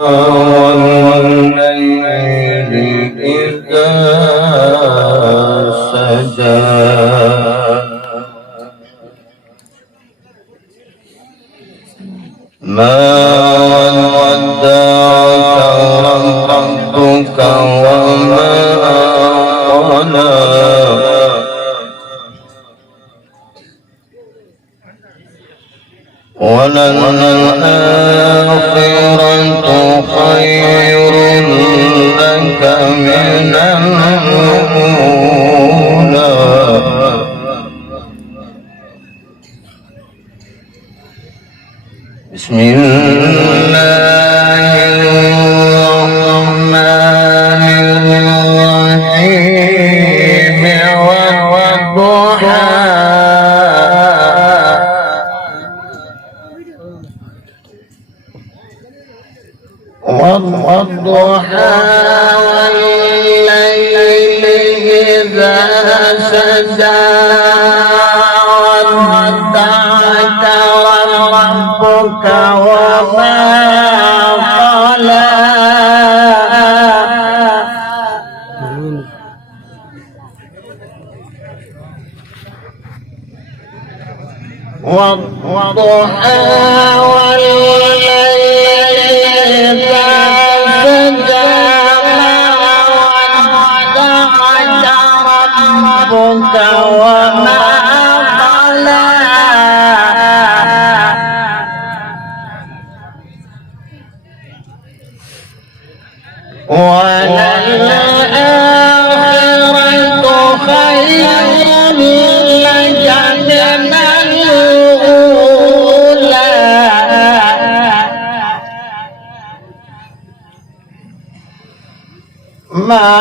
والليل إذا سجى ما ودعك ربك وما قلى وللآخرة خير لك من الأولى بسم الله الرحمن الرحيم والضحى والضحى والليل إذا سجى ودعك ربك وما قلى والضحى والليل ربك وما قلى وللآخرة خير لك من الأولى ما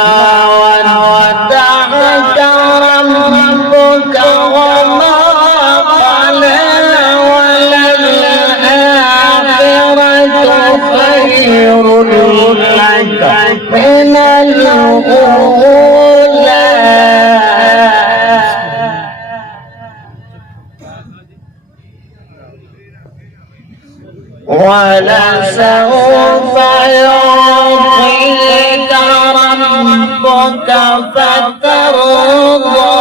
ودعك ربك وما قلى وللآخرة خير لك من الأولى ولسوف يعطيك ربك فترضى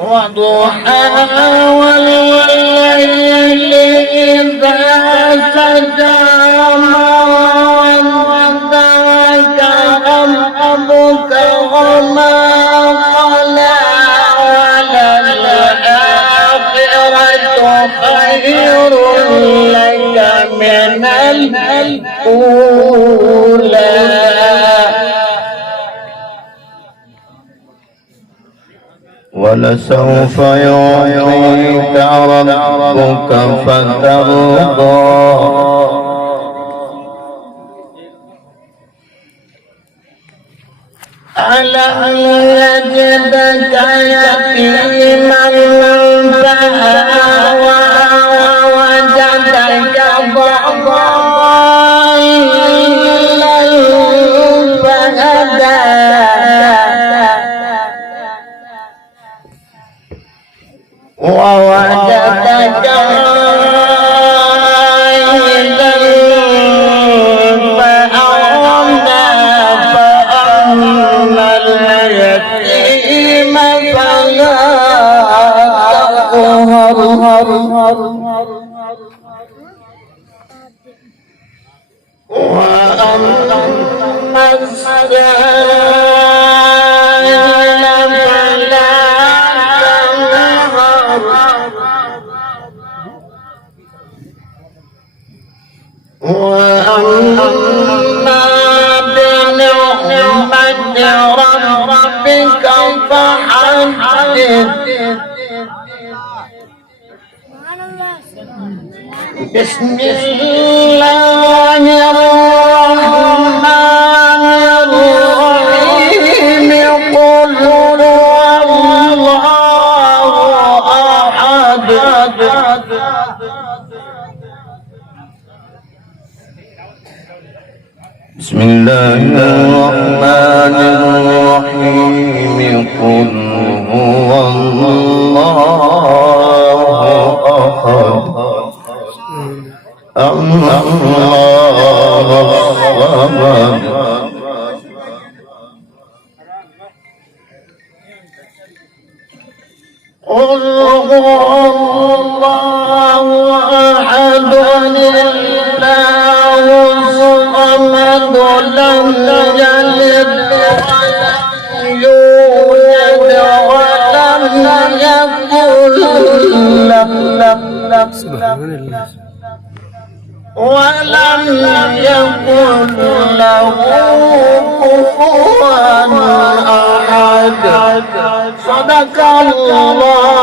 والضحى والليل إذا سجى ما ودعك ربك وما قلى وللآخرة خير لك من الأولى ولسوف يعطيك ربك فترضى ألم يجدك يتيما فآوى ووجدك ضالا فهدى ووجدك عائلا فأغنى فأما اليتيم فلا تقهر وأما السائل فلا تنهر وأما بنعمة ربك فحدث بسم الله الرحمن الرحيم قل هو الله أحد بسم الله الرحمن الرحيم قل هو الله قل هو الله أحد الله الصمد لم يلد ولم يولد ولم يكن له كفوا أحد. صدق الله